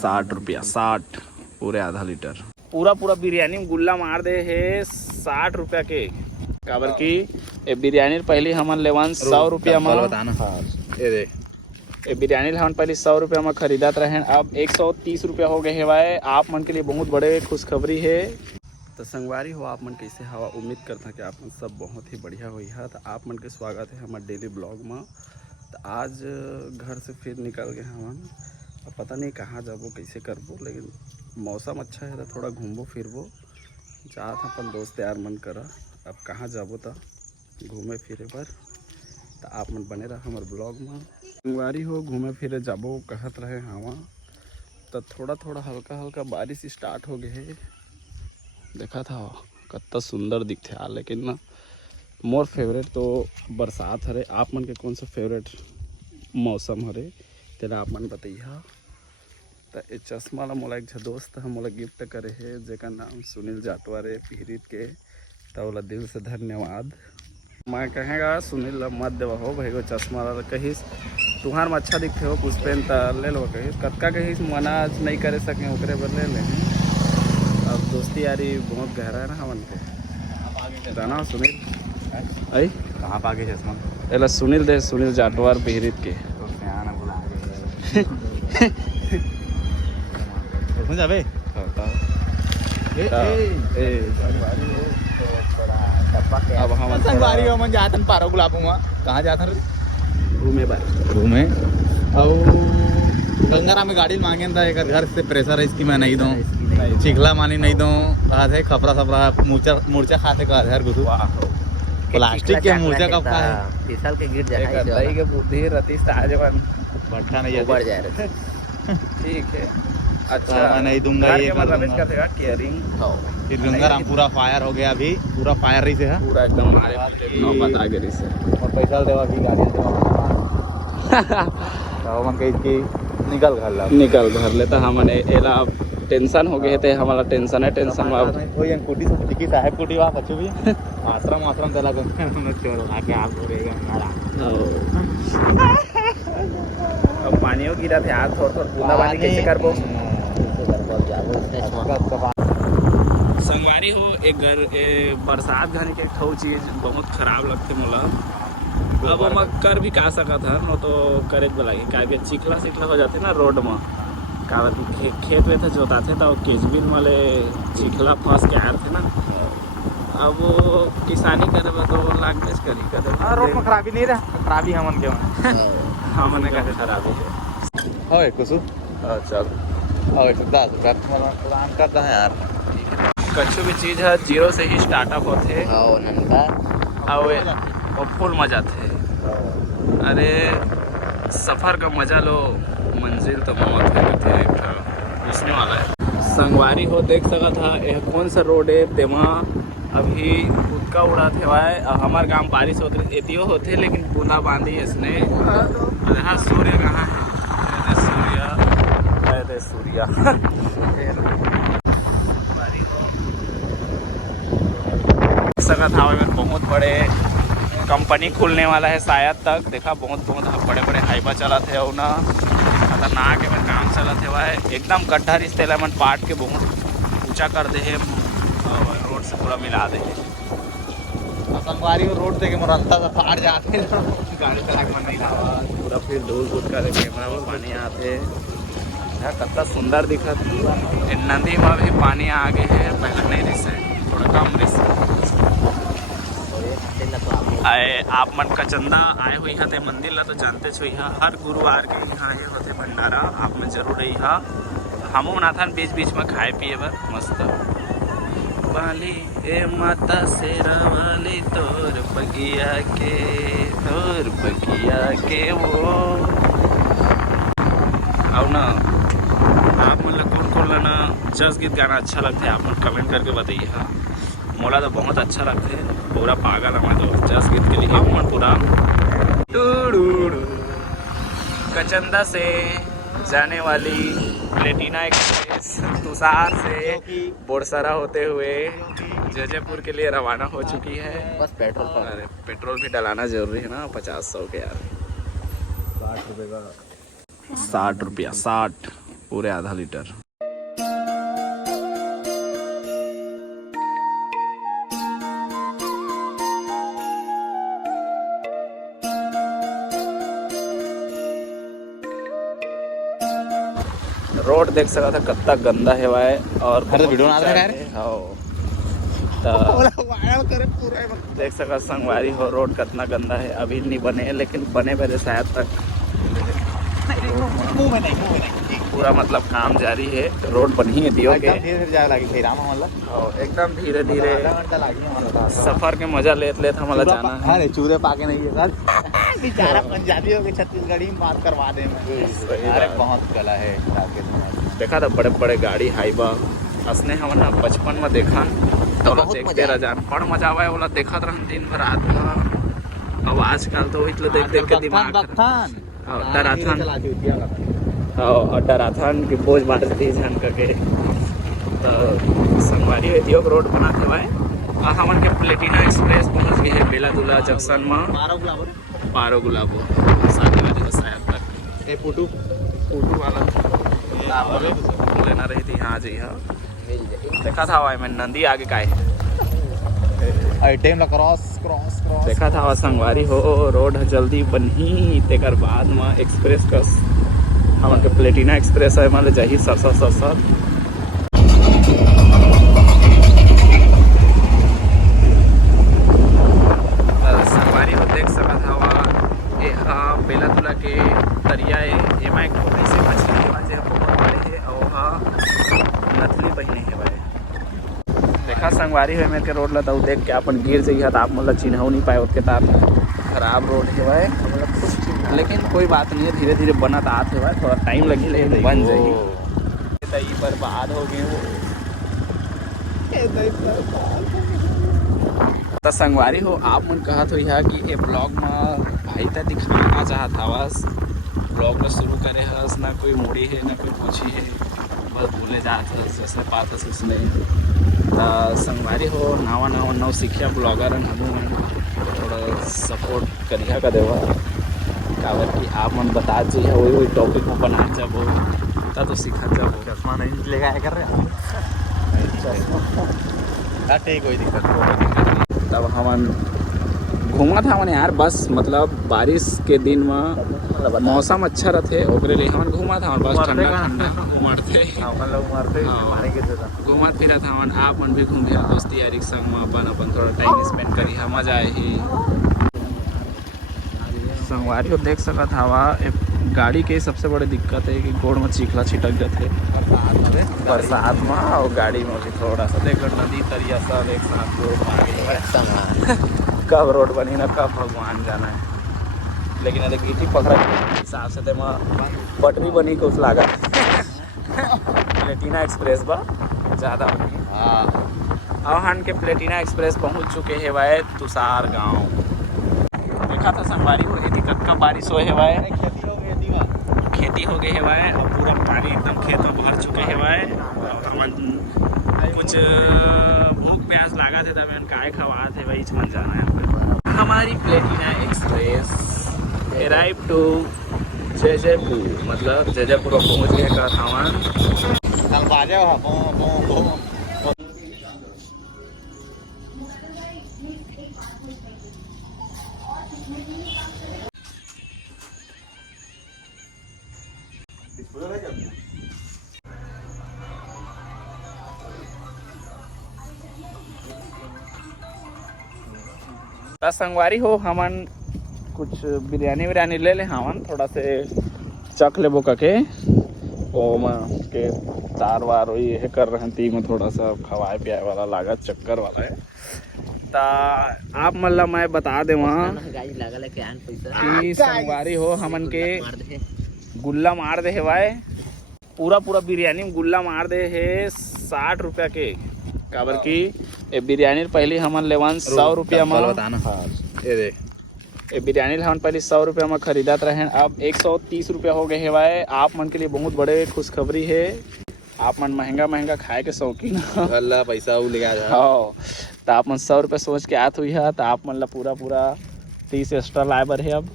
₹60 60 पूरे आधा लीटर पूरा पूरा बिरयानी में गुल्ला मार दे है ₹60 के काबर की ये बिरयानी पहले हमन लेवन ₹100 में बताना। ये बिरयानी हमन पहले ₹100 में खरीदत रहे, अब ₹130 हो गए है। आप मन के लिए बहुत बड़े खुशखबरी है। तो संगवारी हो आप मन कैसे हवा, उम्मीद करता कि आप मन सब बहुत ही बढ़िया हुई है। तो आप मन के स्वागत है हमारे डेली ब्लॉग में। तो आज घर से फिर निकल गए हमन, अब पता नहीं कहाँ जाबो कैसे करबो, लेकिन मौसम अच्छा है तो थोड़ा घूमबो फिरबो चाहत अपन दोस्त यार मन करा। अब कहाँ जाबो तो घूमे फिरे पर, तो आप मन बने रहा हमारे ब्लॉग में। संगवारी हो घूमे फिरे जाबो कहत रहे हवा, तो थोड़ा थोड़ा हल्का हल्का बारिश स्टार्ट हो गए है। देखा था कितना सुंदर दिखते है, लेकिन ना मोर फेवरेट तो बरसात हरे। आप मन के कौन सा फेवरेट मौसम हरे तेरा आप मन बताइए। तो ये चश्मा ला मोला एक दोस्त है मोला गिफ्ट करे है, जेकर नाम सुनील जाटवा रे पिहरीत के। तो ओला दिल से धन्यवाद। मैं कहेगा सुनील मत देवा हो भाई को चश्मा ला, कहिस तुहार में अच्छा दिखते हो कुछ पेन तो ले लो, कहिस कतका कहिस मना नहीं करे सके ओकरे बर ले ले। अब दोस्ती यारी बहुत गहरा है ना हमन के। जाना सुनील आई कहाँ पागे चश्मा एला सुनील दे, सुनील जाटवार पिहरीत के। जाबे अब हम संगवारी हो मन जातन पारो गुलाबू में कहाँ जातन घूमे बार घूमे और गंगाराम में गाड़ी मांगे था एक घर से प्रेशर है इसकी मैं नहीं दूँ, चिखला मानी नहीं दूँ, कहा थे खपरा सपरा मूर्चा खाते का घर घुसू प्लास्टिक के मूर्चा कब का है फिसल के गिर जाए दही के बुद्धि रतीश ताजवन भट्टा नहीं बढ़ जाए रहे। ठीक है अच्छा मैं नहीं दूंगा ये कर दूंगा। करेगा केयरिंग फिर गंगाराम पूरा फायर हो गया, अभी पूरा फायर रही से है पूरा एकदम हमारे नौबत आ गई से और पैसा देवा भी गाड़ी देवा तो मन कही कि निकल घर लेता हमने एला टेंशन हो गए थे, हमारा टेंशन है टेंशन में अब कोई कुटी टिकी साहब कुटी वहाँ बच्चों भी आश्रम चला चोर आके आप रहेगा हमारा। अब पानियों गिरा थे आज थोड़ा बूंदा पानी कैसे करबो संगवारी हो। एक घर बरसात घनी के ठो चीज बहुत खराब लगते मोला। अब हम कर भी का सका था न तो करे वाला क्या चिखला सिखला हो जाते ना रोड में का खेत में थे जोता थे तो केजबिन वाले चिखला फंस के आए थे ना। अब वो किसानी करे तो लागते करी करे रोड में खराबी नहीं रहा, खराबी हमन के हमने कहे खराबी है। ओए कुसु चल ओए ₹10 प्लान करता है यार। कच्छु भी चीज़ है जीरो से ही स्टार्टअप होते और फुल मजा थे। अरे सफ़र का मजा लो, मंजिल तो मौत है पूछने वाला है। संगवारी हो देख सका था यह कौन सा रोड है तेमा अभी उदका उड़ा थे वाय। हमारे गांव बारिश होते एतियो होते लेकिन बूंदा बांधी इसने। हाँ सूर्य कहाँ है, सूर्य सका था बहुत बड़े कंपनी खुलने वाला है शायद तक। देखा बहुत बड़े बड़े हाईवा चला थे और ना खतरनाक है काम चला थे वह एकदम गड्ढा रिश्ते मन पाट के बहुत ऊंचा कर दे है रोड से पूरा मिला दे है। संगवारी रोड देखे मरंता था फाड़ जाते गाड़ी चला के मन नहीं लावा पूरा फिर धूल धूल कर कैमरा में पानी आते कितना सुंदर दिखा। नदी में भी पानी आगे है, पहले नहीं रिसे थोड़ा कम रिसे। आए आप मन का चंदा आए हुई है मंदिर ला तो जानते छो यहाँ हर गुरुवार के यहाँ ये होते भंडारा। आप में जरूर रही है हम नाथन बीच बीच में खाए पिए बर मस्त वाली ए माता शेरा वाली तोर बगिया के वो आओ ना। आप मतलब कौन ना जस गीत गाना अच्छा लगता है आप लोग कमेंट करके बताइए। हाँ मोला तो बहुत अच्छा लगता है, पूरा पागल हमारे तो जस गीत के लिए मन पूरा कचंदा से जाने वाली प्लेटिना एक्सप्रेस तुषार से बोरसरा होते हुए जयपुर के लिए रवाना हो चुकी है। बस पेट्रोल भी डलाना जरूरी है ना 50-100 के यार। ₹60 का ₹60 60 पूरे आधा लीटर। रोड देख सका था कितना गंदा है वाय और वीडियो ना देख सका संगवारी हो रोड कितना गंदा है। अभी नहीं बने है लेकिन बने मेरे शायद तक पूरा मतलब काम जारी है। रोड बनी है दियो के एकदम धीरे धीरे सफर के मजा लेत हमारा जाना है। अरे चूरे पाके नहीं है सर बेचारा पंजाबियों के छत्तीसगढ़ी में बात करवा दे। अरे बहुत कला है। देखा था बड़े बड़े गाड़ी हाईवा असने हमने बचपन में देखा तो देखते रह जान बड़ मजा आवा है। बोला देखत रहन दिन भर रात में। अब आजकल तो इतने देख देख के दिमाग डराथन के बोझ बांटती जान करके। तो संगवारी वेदियों रोड बना थे भाई हमन के प्लेटिना एक्सप्रेस पहुंच गए है बेलादुला जंक्शन में। पारो गुलाबो शादी वाले शायद तक ए फोटो वाला लेना रही थी। हाँ जी हाँ देखा था भाई मैं नंदी आगे का आइटम ला क्रॉस क्रॉस क्रॉस देखा था संगवारी हो रोड जल्दी बनी तेकर बाद में एक्सप्रेस का हमारे प्लेटिना एक्सप्रेस है मान जाही सरसर सरसर। संगवारी हो देख सका था ये बेलादुला के तरिया एमा एक ऐसे मछली जो बहुत बड़े है और नथली बहने है भाई। देखा संगवारी है मेरे के रोड लता देख के अपन गिर जाइए तो आप मतलब चिन्ह नहीं पाए उसके तार खराब रोड है भाई। लेकिन कोई बात नहीं है धीरे धीरे बनत आते है भाई। थोड़ा टाइम लगे लेकिन बन जाएगी। बर्बाद हो गए वो तो संगवारी हो आप मन कहा तो यह कि ये ब्लॉग में भाई तो दिखाना चाहत हवस। ब्लॉग में शुरू करे हस ना कोई मोड़ी है ना कोई पूछी है बस बोले जात हस जैसे बात हस उसने। तो संगवारी हो नवा नवा नव सीखिया ब्लॉगर हम थोड़ा सपोर्ट करिया का देवा काबर कि आप मन बता चाहिए वही वही टॉपिक में बना जब हो तो सीखा जब चश्मा नहीं लेगा कर रहे ठीक कोई दिक्कत नहीं। तब हम घूमा था मैंने यार बस मतलब बारिश के दिन में मौसम अच्छा रहते ओकरे लिए हम घूमा था बस ठंडा ठंडा घूमत फिरत हमन आप मन भी घूमे दोस्ती यारी संग में अपन थोड़ा टाइम स्पेंड करी मजा आई। संगवारी देख सकत हवा गाड़ी के सबसे बड़ी दिक्कत है कि गोड़ में चिखला छिटक जाते बरसात में और गाड़ी में भी थोड़ा सा देख नदी तरिया सब एक साथ कब रोड बनी ना कब भगवान जाना है। लेकिन अगर गिट्टी पकड़ा हिसाब से पटरी बनी कुछ लागा प्लेटिना एक्सप्रेस बा ज़्यादा बनी। और हन के प्लेटिना एक्सप्रेस पहुंच चुके हैं भाई तुषार गांव। देखा था संगवारी हो एथी कक्का बारिश हो है भाई खेती हो गई है भाई और पूरा पानी एकदम खेत में भर चुके हैं भाई। हमन कुछ भूख प्यास लगा थे तब काय खवा थे भाई मन जाना है। हमारी Platina express arrive to Jaipur मतलब जयपुर पहुँच गए का सामान संगवारी हो हमन कुछ बिरयानी विरयानी ले ले हमन थोड़ा से चख लेबो कके के तार वार ये कर रहे ती में थोड़ा सा खवाए पियाए वाला लागत चक्कर वाला है। ता आप मतलब मैं बता दे वहाँ कि संगवारी हो हमन के गुल्ला मार दे है भाई पूरा पूरा बिरयानी में गुल्ला मार दे है 60 रुपया के। काबर की ये बिरयानी पहले हमन लेवन 100 रुपया में ये बिरयानी हम पहले 100 रुपया में खरीदत रहे अब 130 रुपया हो गए है भाई। आप मन के लिए बहुत बड़े खुशखबरी है। आप मन महंगा महंगा खाए के शौकीन अल्लाह पैसा हाँ तो आप मन 100 रुपया सोच के आत हुई है तो आप मन ला पूरा पूरा 30 एक्स्ट्रा लाइबर है। अब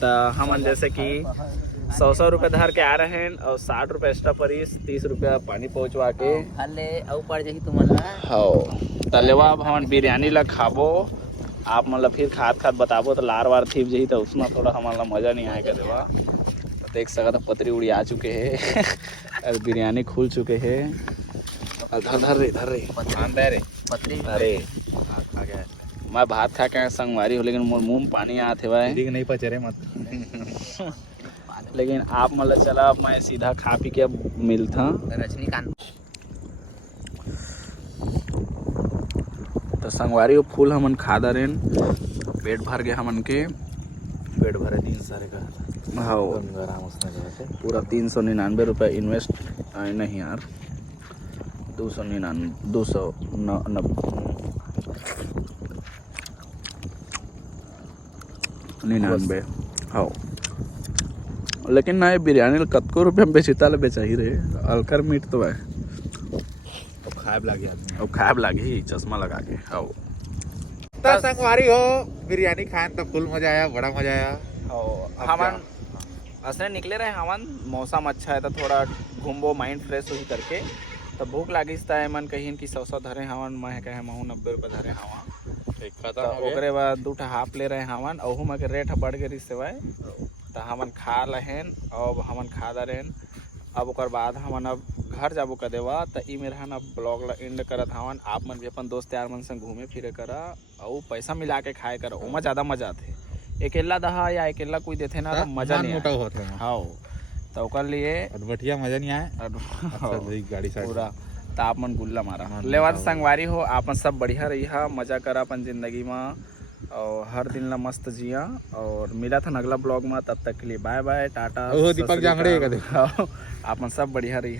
तो हमन जैसे कि 100 रुपये धर के आ रहे हैं और 60 रुपये एक्स्ट्रा परीस 30 रुपया पानी पहुँचवा के हले औ पड़ जाही तुमन हो तलेवा अब हम बिरयानी ला खाबो आप मतलब फिर खाद बताबो तो लार वार थीप जही तो उसमें थोड़ा हमारा मज़ा नहीं आएगा देवा देख सकते पतरी उड़ी आ चुके हैं और बिरयानी खुल चुके हैं धर रे पतरी अरे मैं भात खा के संगवारी हो लेकिन मोर मुँह में पानी आते हुआ है नहीं पचरे मत लेकिन आप मतलब चला मैं सीधा खा पी के मिलता रजनीकांत तो संगवारी वो फूल हमन खा दरेन पेट भर गए हमन के पेट भरे 3 सारे का हाँ पूरा 399 रुपये इन्वेस्ट नहीं यार 299 हाँ लेकिन ना ये बिरयानी कतको रुपये में बेचता ले बेचा ही रहे अलकर मीट तो है खाब लागे आदमी अब खाब लागे चश्मा लगा के हाँ तो संगवारी हो बिरयानी खाए तो फुल मजा आया बड़ा मजा आया हमन असने निकले रहे हमन मौसम अच्छा है तो थोड़ा घूमबो माइंड फ्रेश हो करके तो भूख लागिस था मन कहीं कि 100 धरे हवन मैं कहे महू 90 रुपये धरे हवा तो ओकरे बाद 2 हाफ ले रहे हवन ओहू में के रेट बढ़ गई सेवाए तो हमन खा रहेन अब हमन खा दरेन अब ओकर बाद हमन अब घर जाबो कर देवा तो ई मेरा ना ब्लॉग ला एंड करत हवन आप मन भी अपन दोस्त यार मन संग घूमे फिरे करा और पैसा मिला के खाए करा ओमा ज़्यादा मजा आथे अकेला दहा या अकेला कोई देथे ना तो मजा नहीं मोटा होते हाँ तो ओकर लिए बढ़िया मजा नहीं आए गाड़ी पूरा तो आप मन गुल्ला मारा लेवा संगवारी हो आपन सब बढ़िया रही मजा करा अपन जिंदगी में और हर दिन ला मस्त जिया और मिला था अगला ब्लॉग में तब तक के लिए बाय बाय टाटा दीपक जांगड़े आपन सब बढ़िया रही